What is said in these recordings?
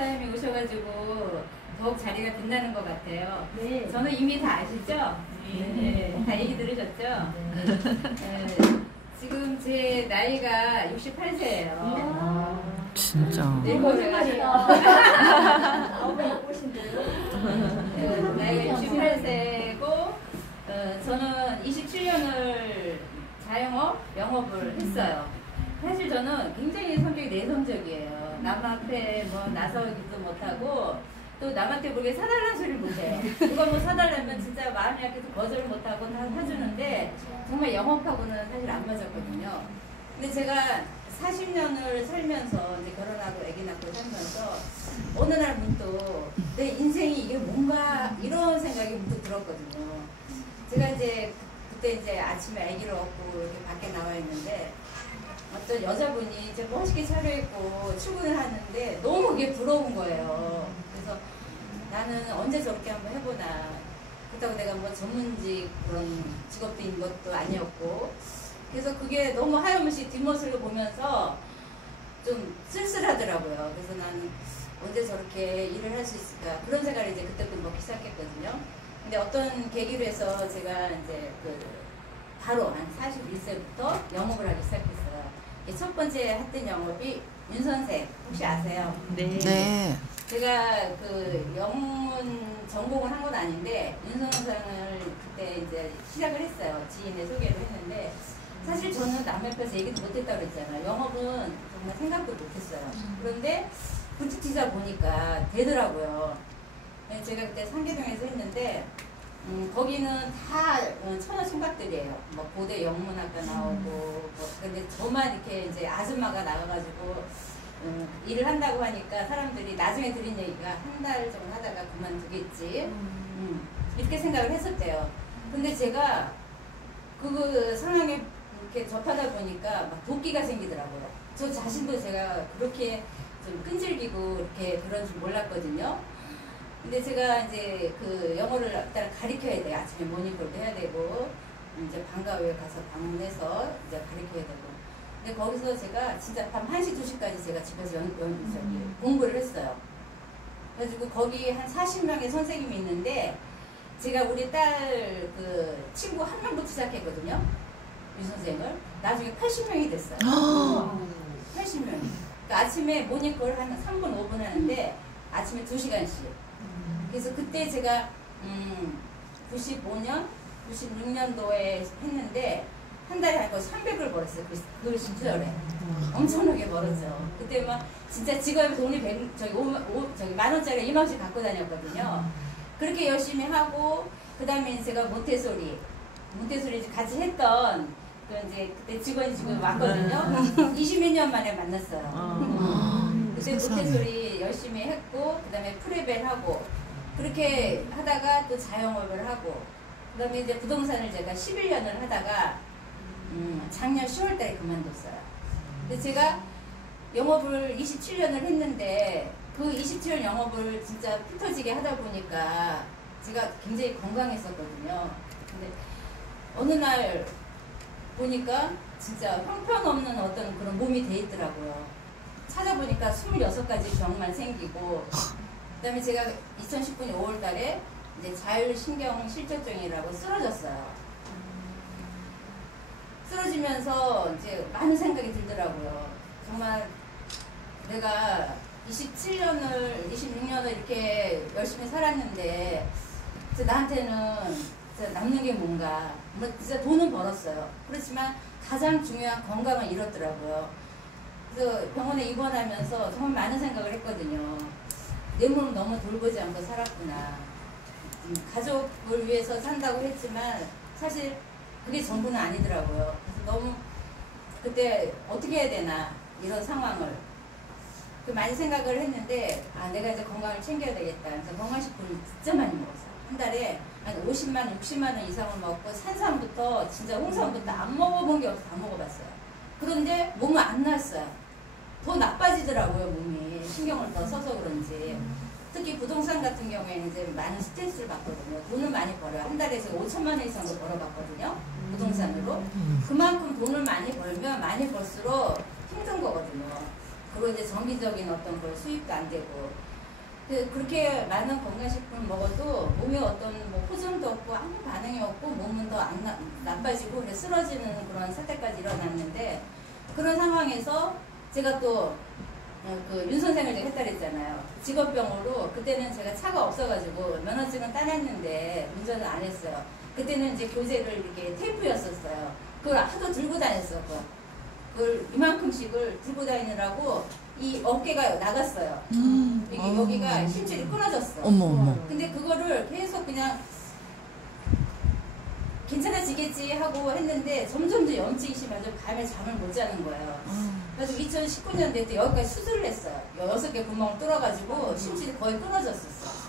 사장님이 오셔가지고 더욱 자리가 빛나는 것 같아요. 네. 저는 이미 다 아시죠? 네. 다 얘기 들으셨죠? 네. 지금 제 나이가 68세예요. 진짜. 네, 거짓말이에요. 너무 예쁘신데요? 나이가 68세고, 저는 27년을 자영업, 영업을 했어요. 사실 저는 굉장히 성격이 내성적이에요. 남 앞에 뭐 나서기도 못하고, 또 남한테 모르게 사달라는 소리를 못해요. 누가 뭐 사달라면 진짜 마음이 약해서 거절을 못하고 다 사주는데, 정말 영업하고는 사실 안 맞았거든요. 근데 제가 40년을 살면서, 이제 결혼하고 아기 낳고 살면서, 어느 날 문득 내 인생이 이게 뭔가, 이런 생각이 문득 들었거든요. 제가 이제 그때 이제 아침에 아기를 업고 이렇게 밖에 나와 있는데 어떤 여자분이 이제 멋있게 차려입고 출근을 하는데 너무 그게 부러운 거예요. 그래서 나는 언제 저렇게 한번 해보나. 그렇다고 내가 뭐 전문직 그런 직업인 것도 아니었고, 그래서 그게 너무 하염없이 뒷모습을 보면서 좀 쓸쓸하더라고요. 그래서 나는 언제 저렇게 일을 할 수 있을까, 그런 생각을 이제 그때부터 먹기 시작했거든요. 근데 어떤 계기로 해서 제가 이제 바로 한 41세부터 영업을 하기 시작했어요. 첫 번째 했던 영업이 윤선생, 혹시 아세요? 네. 네. 제가 영문 전공을 한 건 아닌데 윤선생을 그때 이제 시작을 했어요. 지인의 소개를 했는데, 사실 저는 남 옆에서 얘기도 못했다고 그랬잖아요. 영업은 정말 생각도 못했어요. 그런데 부티티자 보니까 되더라고요. 제가 그때 상계동에서 했는데, 거기는 다 천하 총각들이에요. 뭐 고대 영문학과 나오고, 근데 저만 이렇게 이제 아줌마가 나가가지고 일을 한다고 하니까 사람들이 나중에 들은 얘기가 한 달 정도 하다가 그만두겠지, 이렇게 생각을 했었대요. 근데 제가 그 상황에 이렇게 접하다 보니까 막 도끼가 생기더라고요. 저 자신도 제가 그렇게 좀 끈질기고 이렇게 그런 줄 몰랐거든요. 근데 제가 이제 영어를 일단 가르쳐야 돼요. 아침에 모닝콜도 해야 되고, 이제 방과후에 가서 방문해서 이제 가르쳐야 되고. 근데 거기서 제가 진짜 밤 1시, 2시까지 제가 집에서 공부를 했어요. 그래가지고 거기 한 40명의 선생님이 있는데, 제가 우리 딸 친구 한 명부터 시작했거든요. 이 선생을. 나중에 80명이 됐어요. 80명이. 그러니까 아침에 모닝콜 한 3분, 5분 하는데, 아침에 2시간씩. 그래서 그때 제가 95년, 96년도에 했는데 한 달에 한 거 300을 벌었어요. 그 시절에 엄청나게 벌었죠. 그때 막 진짜 지갑에 돈이 10,000원짜리 2만원씩 갖고 다녔거든요. 그렇게 열심히 하고, 그 다음에 제가 모태소리 같이 했던 이제 그때 직원이 지금 왔거든요. 20몇 년 만에 만났어요. 그때 모태소리 열심히 했고, 그 다음에 프레벨 하고, 그렇게 하다가 또 자영업을 하고, 그 다음에 이제 부동산을 제가 11년을 하다가 작년 10월달에 그만뒀어요. 근데 제가 영업을 27년을 했는데, 그 27년 영업을 진짜 피 터지게 하다 보니까 제가 굉장히 건강했었거든요. 근데 어느 날 보니까 진짜 형편없는 어떤 그런 몸이 돼 있더라고요. 찾아보니까 26가지 병만 생기고, 그 다음에 제가 2019년 5월달에 이제 자율신경실조증이라고 쓰러졌어요. 쓰러지면서 이제 많은 생각이 들더라고요. 정말 내가 26년을 이렇게 열심히 살았는데, 나한테는 남는 게 뭔가. 진짜 돈은 벌었어요. 그렇지만 가장 중요한 건강을 잃었더라고요. 그래서 병원에 입원하면서 정말 많은 생각을 했거든요. 내 몸을 너무 돌보지 않고 살았구나. 가족을 위해서 산다고 했지만 사실 그게 전부는 아니더라고요. 그래서 너무 그때 어떻게 해야 되나, 이런 상황을 많이 생각을 했는데, 내가 이제 건강을 챙겨야 되겠다. 그래서 건강식품을 진짜 많이 먹었어요. 한 달에 한 50만 원, 60만 원 이상을 먹고, 산삼부터 진짜 홍삼부터 안 먹어본 게 없어서 다 먹어봤어요. 그런데 몸은 안 나았어요. 더 나빠지더라고요, 몸이. 신경을 더 써서 그런지. 특히 부동산 같은 경우에는 이제 많은 스트레스를 받거든요. 돈을 많이 벌어요. 한 달에 제가 5천만 원 이상을 벌어봤거든요. 부동산으로. 그만큼 돈을 많이 벌면 많이 벌수록 힘든 거거든요. 그리고 이제 정기적인 어떤 그 수입도 안 되고 그렇게 많은 건강식품을 먹어도 몸에 어떤 뭐 호전도 없고 아무 반응이 없고 몸은 더 안 나빠지고 그래 쓰러지는 그런 사태까지 일어났는데 그런 상황에서 제가 또 그 윤 선생을 제가 했다 그랬잖아요. 직업병으로 그때는 제가 차가 없어가지고 면허증은 따냈는데 운전을 안 했어요. 그때는 이제 교재를 이렇게 테이프였었어요. 그걸 하도 들고 다녔어. 그걸 이만큼씩을 들고 다니느라고 이 어깨가 나갔어요. 이게 여기가 힘줄이 끊어졌어. 어머. 근데 그거를 계속 그냥 괜찮아지겠지 하고 했는데 점점 더 염증이 심해져 밤에 잠을 못 자는 거예요. 그래서 2019년도에 또 여기까지 수술을 했어요. 6개 구멍을 뚫어가지고 심줄이 거의 끊어졌었어.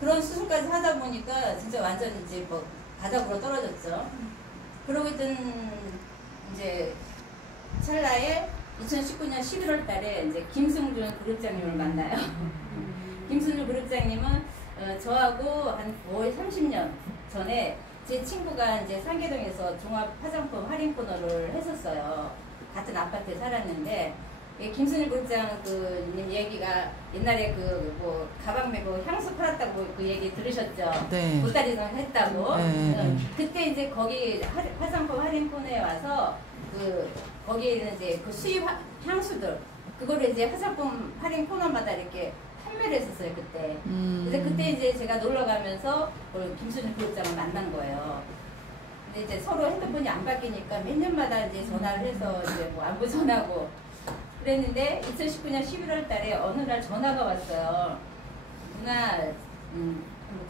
그런 수술까지 하다 보니까 진짜 완전 이제 뭐 바닥으로 떨어졌죠. 그러고 있던 이제 찰나에 2019년 11월 달에 이제 김승준 그룹장님을 만나요. 김승준 그룹장님은 저하고 한 거의 30년 전에 제 친구가 이제 상계동에서 종합 화장품 할인 코너를 했었어요. 같은 아파트에 살았는데 김순일 그룹장 님 얘기가 옛날에 그 뭐 가방 메고 향수 팔았다고 그 얘기 들으셨죠? 네. 보따리성 했다고. 네. 그때 이제 거기 화장품 할인 코너에 와서 거기에 있는 이제 그 수입 향수들 그거를 이제 화장품 할인 코너마다 이렇게 판매를 했었어요 그때. 근데 그때 이제 제가 놀러 가면서 김순일 그룹장을 만난 거예요. 근데 이제 서로 핸드폰이 안 바뀌니까 몇 년마다 이제 전화를 해서 이제 뭐 안부 전하고 그랬는데 2019년 11월 달에 어느 날 전화가 왔어요. 누나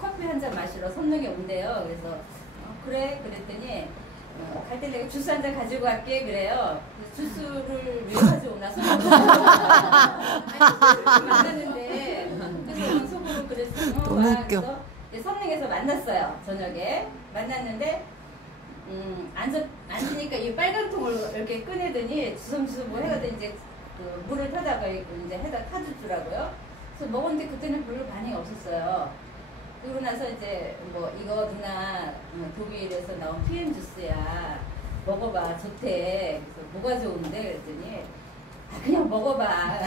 커피 한 잔 마시러 선릉에 온대요. 그래서 그래? 그랬더니 갈 때 내가 주스 한 잔 가지고 갈게 그래요. 주스를 왜 가져오나 속으로 만났는데 그래서 속으로 그랬어. 너무 웃겨. 선릉에서 만났어요. 저녁에 만났는데 앉으니까 이 빨간 통을 이렇게 꺼내더니 주섬주섬 뭐 해가지고 이제 그 물을 타다가 이제 해다 타주더라고요. 그래서 먹었는데 그때는 별로 반응이 없었어요. 그러고 나서 이제 뭐 이거 누나 독일에서 나온 PM 주스야 먹어봐 좋대. 그래서 뭐가 좋은데 그랬더니 그냥 먹어봐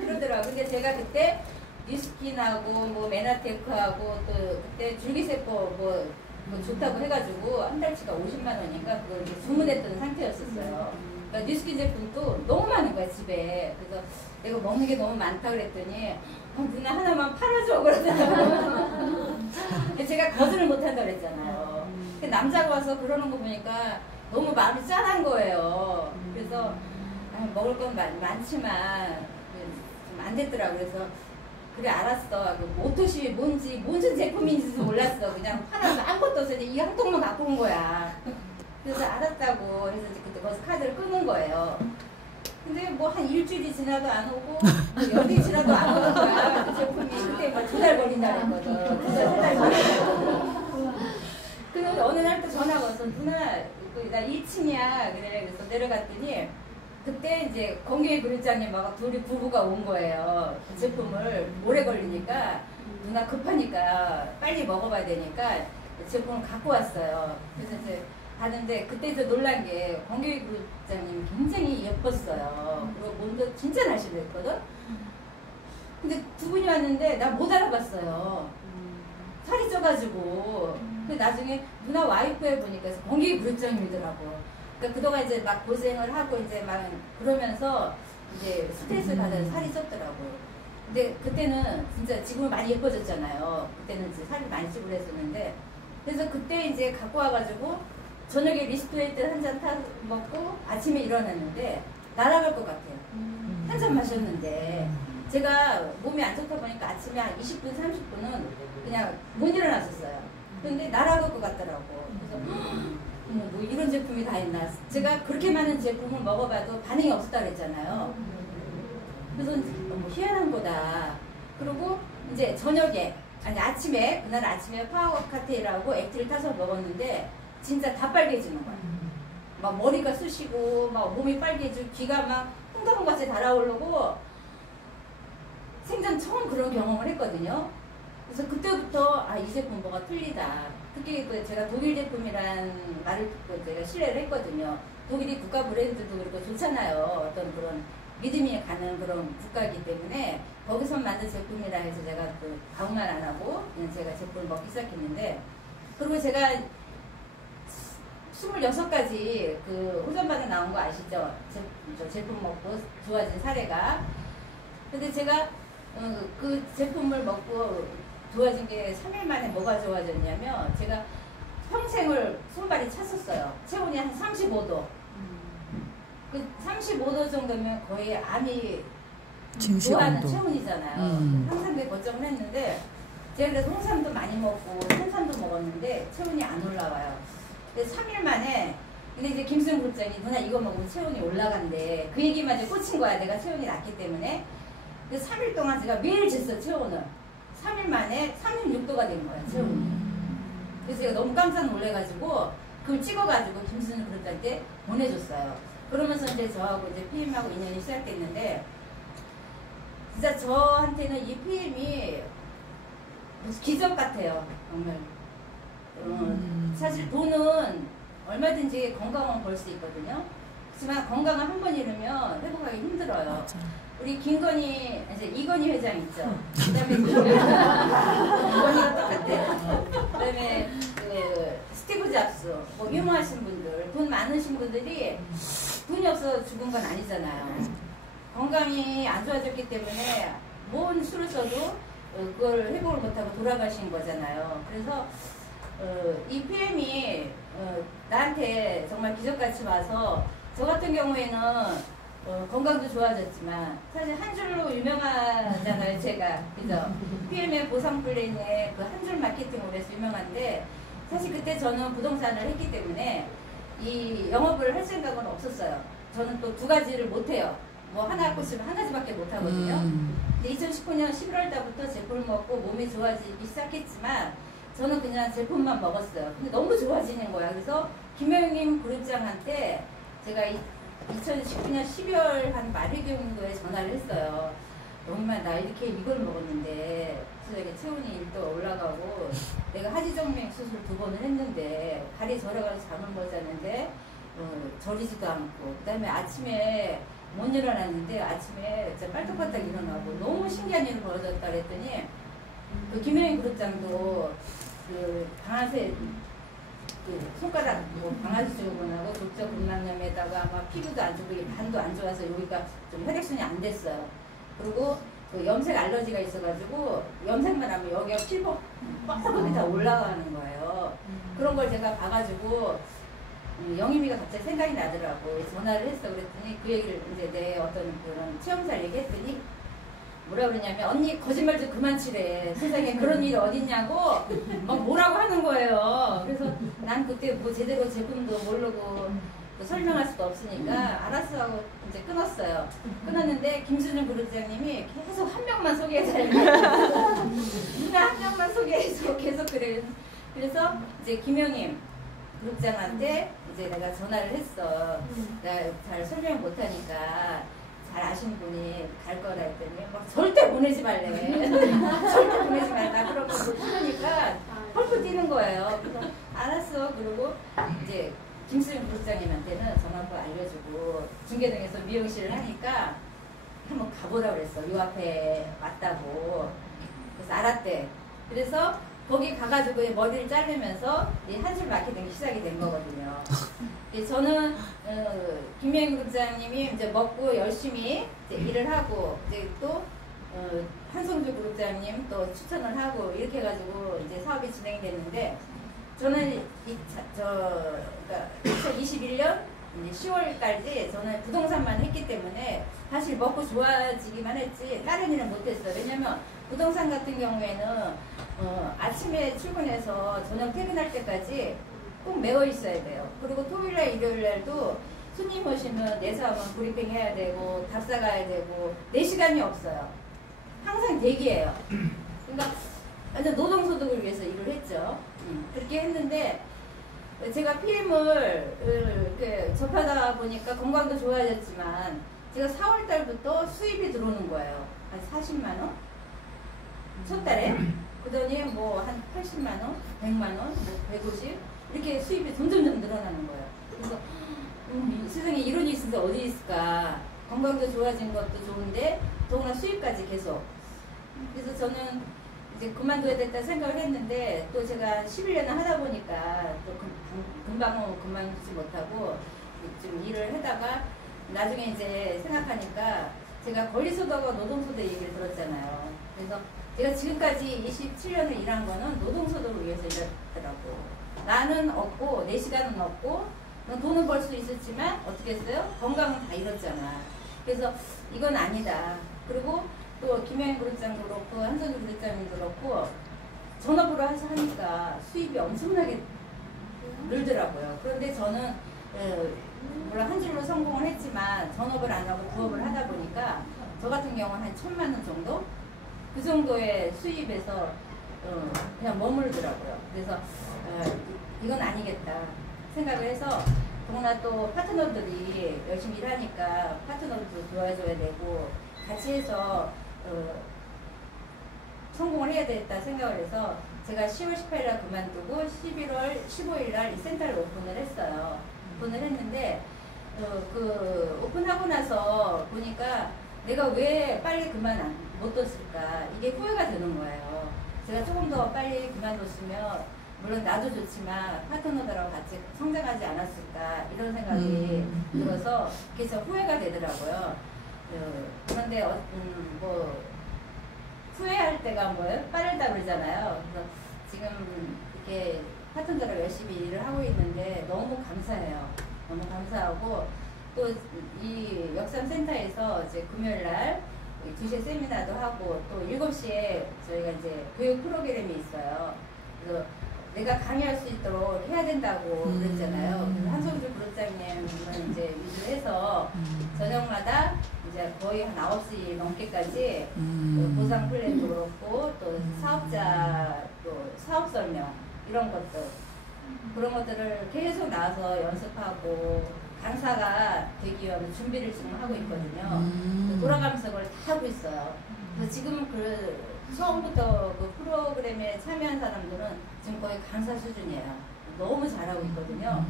그러더라고. 근데 제가 그때 뉴스킨하고 뭐 메나테크하고 또 그때 줄기세포 뭐 좋다고 해가지고 한 달치가 50만 원인가 그걸 이렇게 주문했던 상태였었어요. 그러니까 뉴스킨 제품도 너무 많은 거야 집에. 그래서 내가 먹는 게 너무 많다 그랬더니 누나 하나만 팔아줘 그러더라고요. 제가 거절을 못한다 그랬잖아요. 남자가 와서 그러는 거 보니까 너무 마음이 짠한 거예요. 그래서 먹을 건 많지만 좀 안 됐더라고요. 그래서 그래 알았어. 모토시 뭔지 제품인지도 몰랐어. 그냥 하나도 아무것도 없어. 이 한 통만 갖고 온 거야. 그래서 알았다고 해서 그때 거기서 카드를 끊은 거예요. 근데 뭐 한 일주일이 지나도 안 오고 뭐 열이 지나도 안 오는 거야. 그 제품이 그때 막 2달 걸린다 그랬거든. 2달 걸린다고. 그래서 어느 날 또 전화가 와서 누나 나 1층이야 그래. 그래서 내려갔더니 그때 이제 건경희 그룹장님하고 둘이 부부가 온 거예요. 그 제품을 오래 걸리니까 누나 급하니까 빨리 먹어봐야 되니까 제품을 갖고 왔어요. 그래서 이제 하는데 그때 저 놀란 게 건경희 그룹장님이 굉장히 예뻤어요. 그리고 몸도 진짜 날씬했거든. 근데 두 분이 왔는데 나 못 알아봤어요. 살이 쪄가지고. 그 나중에 누나 와이프에 보니까 건경희 그룹장님이더라고. 그러니까 그동안 이제 막 고생을 하고 이제 막 그러면서 이제 스트레스 받아서 살이 쪘더라고요. 근데 그때는 진짜 지금은 많이 예뻐졌잖아요. 그때는 이제 살이 많이 찌고 그랬었는데 그래서 그때 이제 갖고 와가지고 저녁에 리스토레이트 한 잔 먹고 아침에 일어났는데 날아갈 것 같아요. 한 잔 마셨는데 제가 몸이 안 좋다 보니까 아침에 한 20분, 30분은 그냥 못 일어났었어요. 근데 날아갈 것 같더라고. 그래서 뭐 이런 제품이 다 있나. 제가 그렇게 많은 제품을 먹어봐도 반응이 없었다 그랬잖아요. 그래서 뭐 희한한 거다. 그리고 이제 저녁에, 아니 아침에, 그날 아침에 파워 카테일하고 액티를 타서 먹었는데 진짜 다 빨개지는 거야. 막 머리가 쑤시고, 막 몸이 빨개지고, 귀가 막 홍다홍같이 달아오르고 생전 처음 그런 경험을 했거든요. 그래서 그때부터 아, 이 제품 뭐가 틀리다. 특히 그 제가 독일 제품이란 말을 듣고 제가 신뢰를 했거든요. 독일이 국가 브랜드도 그렇고 좋잖아요. 어떤 그런 믿음이 가는 그런 국가이기 때문에 거기서 만든 제품이라 해서 제가 그 아무 말 안 하고 그냥 제가 제품을 먹기 시작했는데, 그리고 제가 26가지 그 호전반에 나온 거 아시죠? 제품 먹고 좋아진 사례가. 근데 제가 그 제품을 먹고 좋아진 게 3일 만에 뭐가 좋아졌냐면, 제가 평생을 손발이 찼었어요. 체온이 한 35도. 그 35도 정도면 거의 암이 좋아하는 체온이잖아요. 항상 그게 걱정을 했는데, 제가 그래서 홍삼도 많이 먹고 산삼도 먹었는데 체온이 안 올라와요. 근데 3일 만에, 근데 이제 김수영 국장이 누나 이거 먹으면 체온이 올라간대. 그 얘기만 이제 꽂힌 거야. 내가 체온이 낮기 때문에. 근데 3일 동안 제가 매일 쟀어, 체온을. 3일 만에 36도가 된 거야, 체온이. 그래서 제가 너무 깜짝 놀래가지고 그걸 찍어가지고 김수영 국장한테 보내줬어요. 그러면서 이제 저하고 이제 PM하고 인연이 시작됐는데, 진짜 저한테는 이 PM이 무슨 기적 같아요, 정말. 사실 돈은 얼마든지 건강은 벌 수 있거든요. 하지만 건강을 한 번 잃으면 회복하기 힘들어요. 맞아. 우리 김건희, 이제 이건희 회장 있죠. 그 다음에 이건희랑 똑같아. 그 다음에 그 스티브 잡스, 뭐 유명하신 분들, 돈 많으신 분들이 돈이 없어서 죽은 건 아니잖아요. 건강이 안 좋아졌기 때문에 뭔 수를 써도 그걸 회복을 못하고 돌아가신 거잖아요. 그래서 이 PM이 나한테 정말 기적같이 와서, 저 같은 경우에는 건강도 좋아졌지만 사실 한 줄로 유명하잖아요, 제가. 그죠? PM의 보상 플랜에 그 한 줄 마케팅으로 해서 유명한데, 사실 그때 저는 부동산을 했기 때문에 이 영업을 할 생각은 없었어요. 저는 또 2가지를 못해요. 뭐 하나 갖고 있으면 1가지밖에 못하거든요. 근데 2019년 11월 달부터 제품을 먹고 몸이 좋아지기 시작했지만 저는 그냥 제품만 먹었어요. 근데 너무 좋아지는 거야. 그래서 김영임 그룹장한테 제가 2019년 12월 한 말일경도에 전화를 했어요. 엄마, 나 이렇게 이걸 먹었는데 저녁에 체온이 1도 올라가고 내가 하지정맥 수술 2번을 했는데 다리 저려가서 잠을 못 잤는데 저리지도 않고, 그 다음에 아침에 못 일어났는데 아침에 진짜 빨딱빨딱 일어나고 너무 신기한 일이 벌어졌다 그랬더니, 그 김영인 그룹장도 그 방아쇠 그 손가락 뭐 방아쇠 증후군하고 독적 근막염에다가 막 피부도 안 좋고 반도 안 좋아서 여기가 좀 혈액순이 안 됐어요. 그리고 그 염색 알러지가 있어가지고 염색만 하면 여기가 피부 뻑뻑하게 다 올라가는 거예요. 그런 걸 제가 봐가지고 영임이가 갑자기 생각이 나더라고. 전화를 했어. 그랬더니 그 얘기를 이제 내 어떤 그런 체험사를 얘기했더니 뭐라 그러냐면, 언니 거짓말 좀 그만 치래. 세상에 그런 일이 어딨냐고 막 뭐라고 하는 거예요. 그래서 난 그때 뭐 제대로 제품도 모르고 또 설명할 수도 없으니까 알았어 하고 이제 끊었어요. 끊었는데 김순영 그룹장님이 계속 한 명만 소개해달라고 누나 한 명만 소개해서 계속 그래. 그래서 이제 김영임 그룹장한테 이제 내가 전화를 했어. 내가 잘 설명 못하니까 잘 아시는 분이 갈 거라 했더니 막 절대 보내지 말래. 절대 보내지 말라. 그러고 그러니까 펄펄 뛰는 거예요. 그래서 알았어. 그러고 이제 김수영 부장님한테는 전화번호 알려주고, 중계동에서 미용실을 하니까 한번 가보라 그랬어. 요 앞에 왔다고. 그래서 알았대. 그래서 거기 가가지고 머리를 자르면서 한술 마케팅이 시작이 된 거거든요. 저는 김명인 그룹장님이 이제 먹고 열심히 이제 일을 하고, 이제 또 한성주 그룹장님 또 추천을 하고 이렇게 해가지고 이제 사업이 진행이 됐는데, 저는 그러니까 2021년 이제 10월까지 저는 부동산만 했기 때문에 사실 먹고 좋아지기만 했지 다른 일은 못했어요. 왜냐면 부동산 같은 경우에는 아침에 출근해서 저녁 퇴근할 때까지 꼭 매어 있어야 돼요. 그리고 토요일날 일요일날도 손님 오시면 내사하면 브리핑 해야 되고 답사 가야 되고 4시간이 없어요. 항상 대기예요. 그러니까 완전 노동소득을 위해서 일을 했죠. 그렇게 했는데 제가 PM을 이렇게 접하다 보니까 건강도 좋아졌지만 제가 4월 달부터 수입이 들어오는 거예요. 한 40만 원? 첫 달에? 그러더니 뭐 한 80만 원, 100만 원, 뭐 150 이렇게 수입이 점점점 늘어나는 거예요. 그래서 세상에 이런 일이 진짜 어디 있을까. 건강도 좋아진 것도 좋은데 더구나 수입까지 계속. 그래서 저는 이제 그만둬야 됐다 생각을 했는데 또 제가 11년을 하다 보니까 또 금방 그만두지 못하고 좀 일을 하다가 나중에 이제 생각하니까 제가 권리소득과 노동소득 얘기를 들었잖아요. 그래서 제가 지금까지 27년을 일한 거는 노동소득을 위해서 일했더라고. 나는 없고 내 시간은 없고 돈은 벌 수 있었지만 어떻게 했어요? 건강은 다 잃었잖아. 그래서 이건 아니다. 그리고 또 김영희 그룹장도 그렇고 한선주 그룹장도 그렇고 전업으로 하니까 수입이 엄청나게 늘더라고요. 그런데 저는 물론 한 줄로 성공을 했지만 전업을 안 하고 부업을 하다 보니까 저 같은 경우는 한 1,000만 원 정도? 그 정도의 수입에서 그냥 머물더라고요. 그래서 이건 아니겠다 생각을 해서 더구나 또 파트너들이 열심히 일하니까 파트너도 도와줘야 되고 같이 해서 성공을 해야 되겠다 생각을 해서 제가 10월 18일 날 그만두고 11월 15일 날 이 센터를 오픈을 했어요. 오픈을 했는데 그 오픈하고 나서 보니까 내가 왜 빨리 그만 못 뒀을까 이게 후회가 되는 거예요. 제가 조금 더 빨리 그만뒀으면 물론 나도 좋지만 파트너들하고 같이 성장하지 않았을까 이런 생각이 들어서 그래서 후회가 되더라고요. 그런데 뭐 후회할 때가 뭐예요? 빠르다 그러잖아요. 그래서 지금 이렇게 파트너들하고 열심히 일을 하고 있는데 너무 감사해요. 너무 감사하고 또 이 역삼센터에서 이제 금요일날 2시에 세미나도 하고 또 7시에 저희가 이제 교육 프로그램이 있어요. 그래서 내가 강의할 수 있도록 해야 된다고 그랬잖아요. 그래서 한성주 그룹장님은 이제 위주로 해서 저녁마다 이제 거의 한 9시 넘게까지 보상 플랜도 그렇고 또 사업자 또 사업 설명 이런 것들 그런 것들을 계속 나와서 연습하고 강사가 되기 위한 준비를 지금 하고 있거든요. 돌아가면서 그걸 다 하고 있어요. 그래서 지금 처음부터 그 프로그램에 참여한 사람들은 지금 거의 강사 수준이에요. 너무 잘하고 있거든요.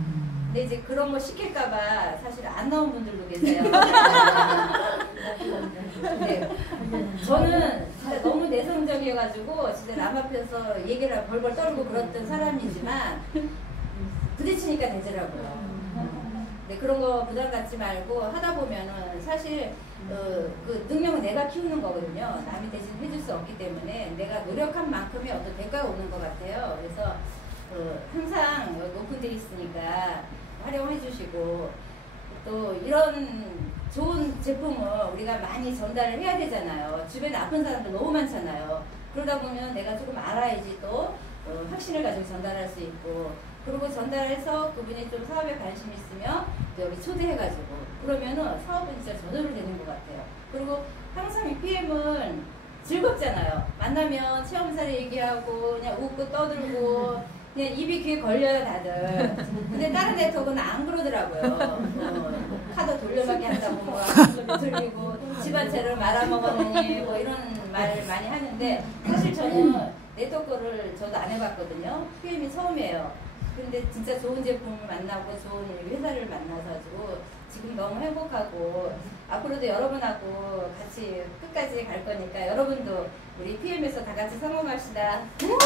근데 이제 그런 거 시킬까봐 사실 안 나온 분들도 계세요. 근데 저는 진짜 너무 내성적이어가지고 진짜 남 앞에서 얘기를 벌벌 떨고 그랬던 사람이지만 부딪히니까 되더라고요. 네, 그런 거 부담 갖지 말고 하다 보면은 사실 그 능력은 내가 키우는 거거든요. 남이 대신 해줄 수 없기 때문에 내가 노력한 만큼의 어떤 대가가 오는 것 같아요. 그래서 항상 여기 오픈돼 있으니까 활용해 주시고 또 이런 좋은 제품을 우리가 많이 전달을 해야 되잖아요. 주변에 아픈 사람들 너무 많잖아요. 그러다 보면 내가 조금 알아야지 또 확신을 가지고 전달할 수 있고 그리고 전달해서 그분이 좀 사업에 관심 있으면 여기 초대해가지고 그러면은 사업은 진짜 저절로 되는 것 같아요. 그리고 항상 이 PM은 즐겁잖아요. 만나면 체험사를 얘기하고 그냥 웃고 떠들고 그냥 입이 귀에 걸려요 다들. 근데 다른 네트워크는 안 그러더라고요. 카드 돌려받기 한다고 뭐 들리고 집안 채를 말아먹었느니 뭐 이런 말을 많이 하는데 사실 저는 네트워크를 저도 안 해봤거든요. PM이 처음이에요. 근데 진짜 좋은 제품을 만나고 좋은 회사를 만나가지고 지금 너무 행복하고 앞으로도 여러분하고 같이 끝까지 갈 거니까 여러분도 우리 PM에서 다 같이 성공합시다.